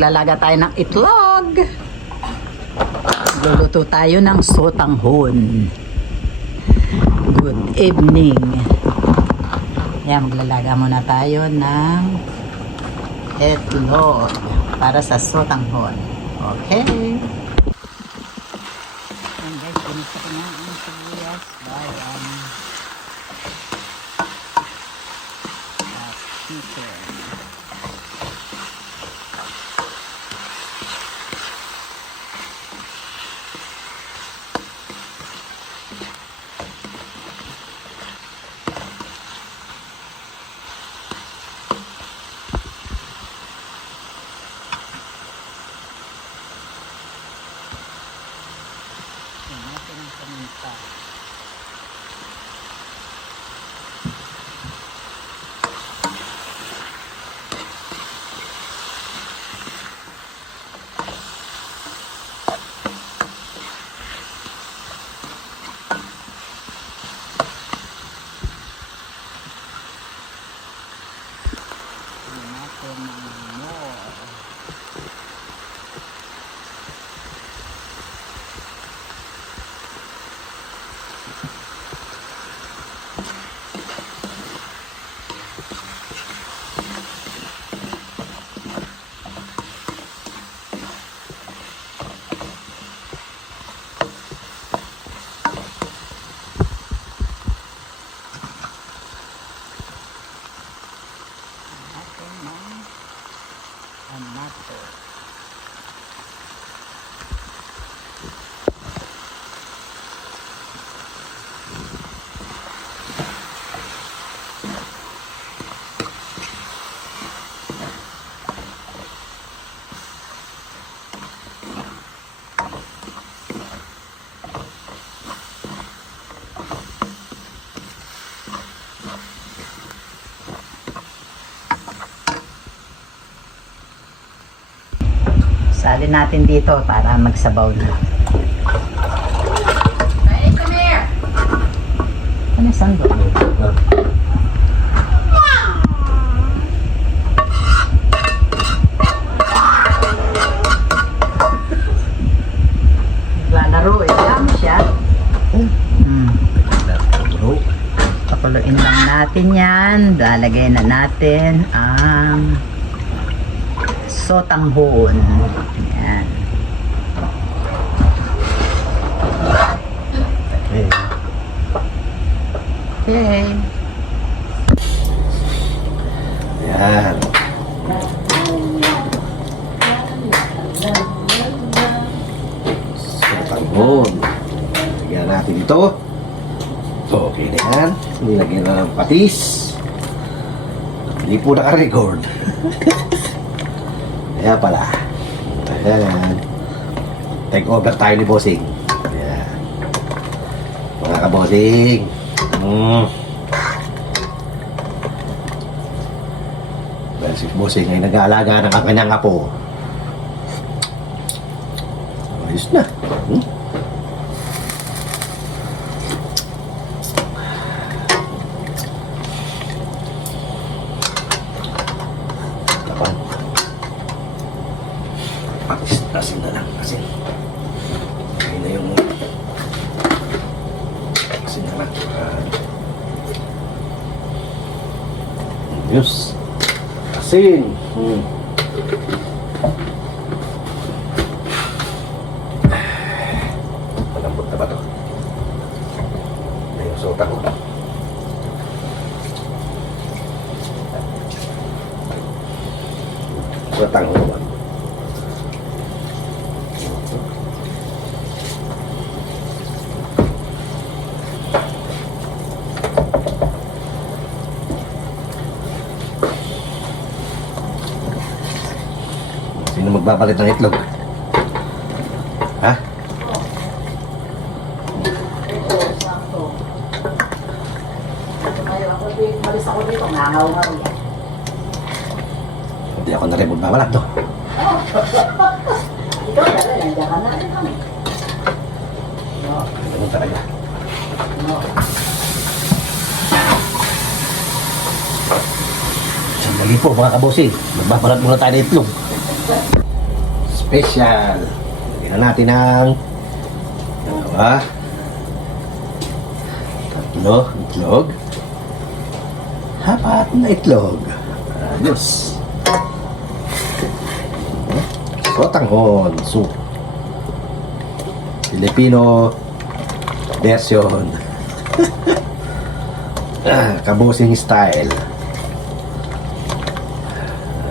maglalaga tayo ng itlog. Luluto tayo ng sotanghon. Good evening. Yan, maglalaga muna tayo ng itlog para sa sotanghon. Okay. And guys, pinisa ko na ang sibuyas, bayan, at chicken. Natin ang paminta. Natin ang more. Amato. Salin natin dito para magsabaw na. Hey, come here. Ano yung sando? Naglalaro eh. Dami siya. Pakuluin lang natin yan. Lalagay na natin ang sotanghon. Yan. Okay. Yan. Sotanghon. Lagyan natin ito. Okay na yan. Nilagyan na ng patis. Hindi po naka-record. Kaya pala. Ayan. Take over tayo ni Bossing. Ayan. Mga ka-Bossing. Dahil si Bossing ay nag-aalaga ng kanyang apo. Ayos na. Asin na lang, asin. Ayun na yung asin na lang. Yes. Asin. Malambot na ba ito? Na yung sotang ko. Sotang ko ba? Sino magbabalit ng itlog? Ha? Malis ako dito, nangaw-ngaw yan. Hindi ako na rin magbabalat to. Ikaw talaga, nandiyan ka na rin kami. Ganun talaga. Sandali po mga kabosing. Magbabalat muna tayo ng itlog. Special. Lagyan na natin ng dalawa, tatlo itlog, apat na itlog. Ayos. Sotanghon soup. Filipino version. Kabusing style.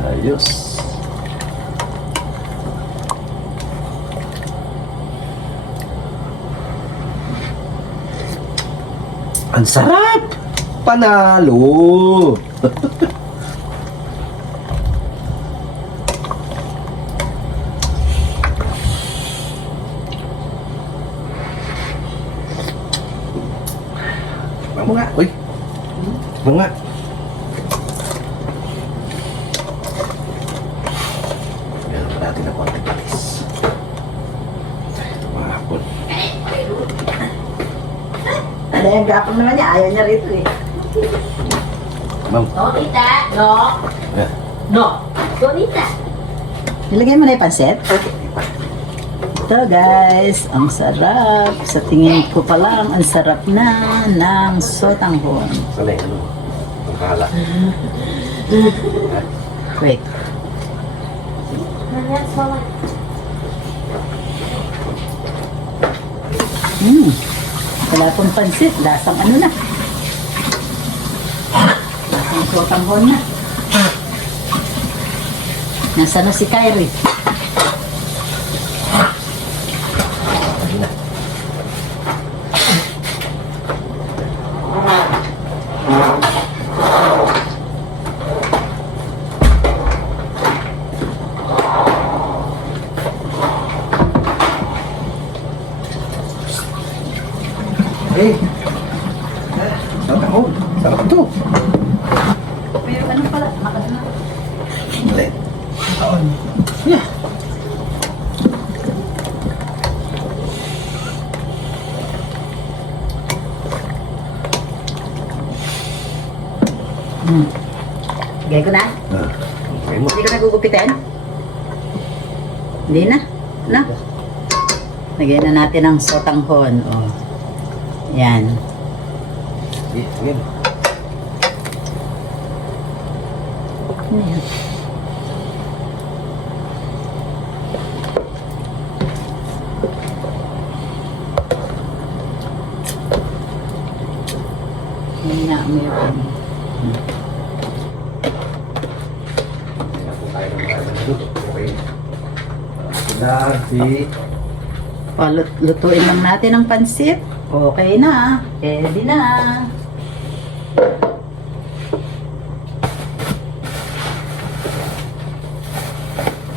Ayos. Ang sarap! Panalo! Mo nga, uy. Mo nga. Meron pa natin na konting patis. Ito mga hapon. Ano yung gapon naman niya? Ayaw niya rito eh. Ma'am. No, tita. No. Eh, No. Go, tita. Nilagay mo na yung pansit? Ito guys, ang sarap. Sa tingin ko pa lang, ang sarap na ng sotanghon. sanay, ano? Ang kahala. Wait. Wala pong pansit. Lasang ano na. Lasang sotanghon na. Nasaan na si Kyrie? Eh, sotanghon. Sarap ito. Pero ano pala? Makadala. Ulit. Yeah. Lagay ko na. Okay mo. Hindi ko nagugupitin. Hindi na. No? Lagyan na natin ang sotanghon. Oh. Yan. Sige. Ano yan? Yan na, meron. Lutuin lang natin ang pansit. Okay na. Ready na.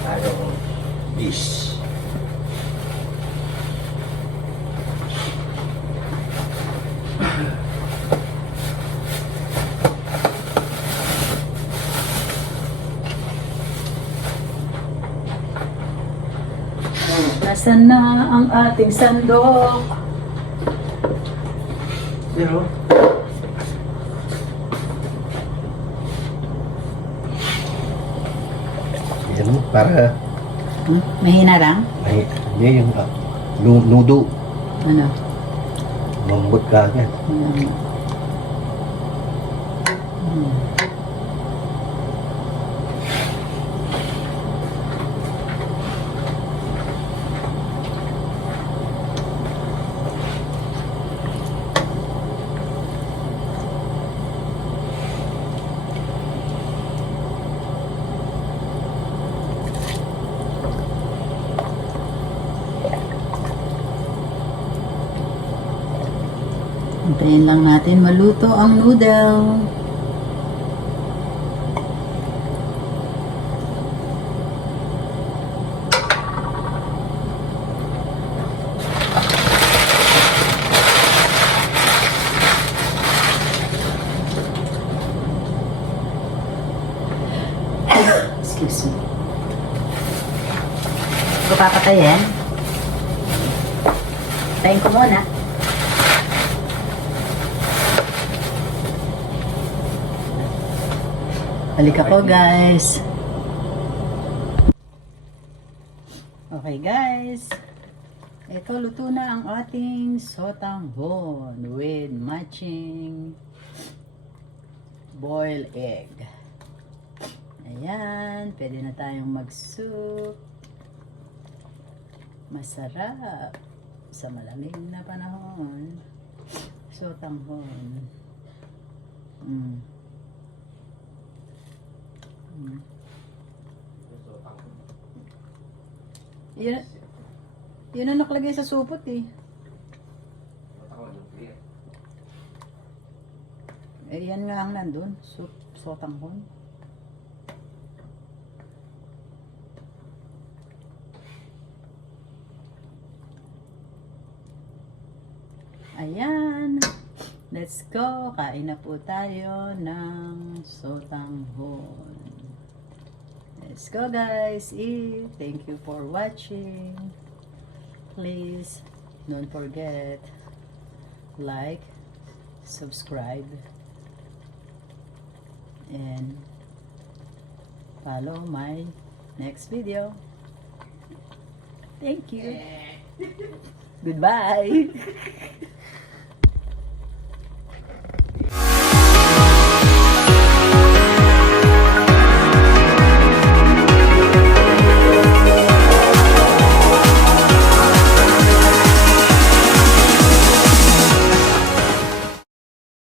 Tayong dish. Nasaan na ang ating sandok? Pero, yan mo, para Mahina lang? may, yung nudo, Ano? mambot ka agad. Antayin lang natin maluto ang noodle. Excuse me. Ko papatayin. Tayin ko muna. Balik ako guys. Okay guys, ito luto na ang ating sotanghon with matching boiled egg. Ayan, pwede na tayong mag-soup. Masarap sa malamig na panahon. Sotanghon. Yun ang nakalagay sa supot eh. Eh, yan nga ang nandun. Sotanghon. Ayan. Let's go. Kain na po tayo ng sotanghon. Let's go guys. Eat. Thank you for watching. Please don't forget like, subscribe, and follow my next video. Thank you. Goodbye.